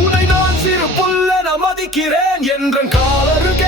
உன்னை நான் சிறு புல்லன மதிக்கிறேன் என்ற காலருகே.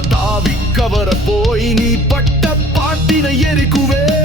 தாவி கவர போய் நீ பட்ட பாட்டினை எரிக்குவே.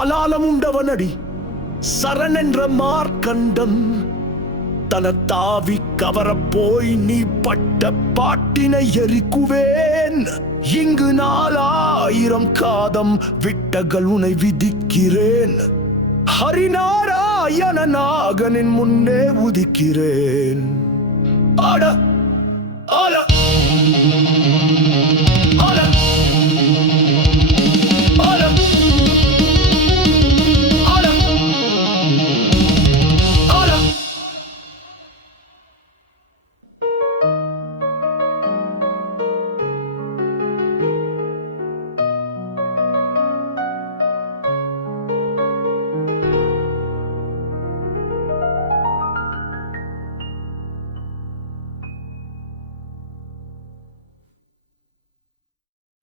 தாளாலமுண்டவனடி சரணென்ற மார்க்கண்டம். தனத்தாவி கவரப்போய் நீ பட்ட பாட்டினை எரிக்குவேன். இங்கு நாலாயிரம் காதம் விட்டகள் உனை விதிக்கிறேன். ஹரிநாராயண நாகனின் முன்னே உதிக்கிறேன். அட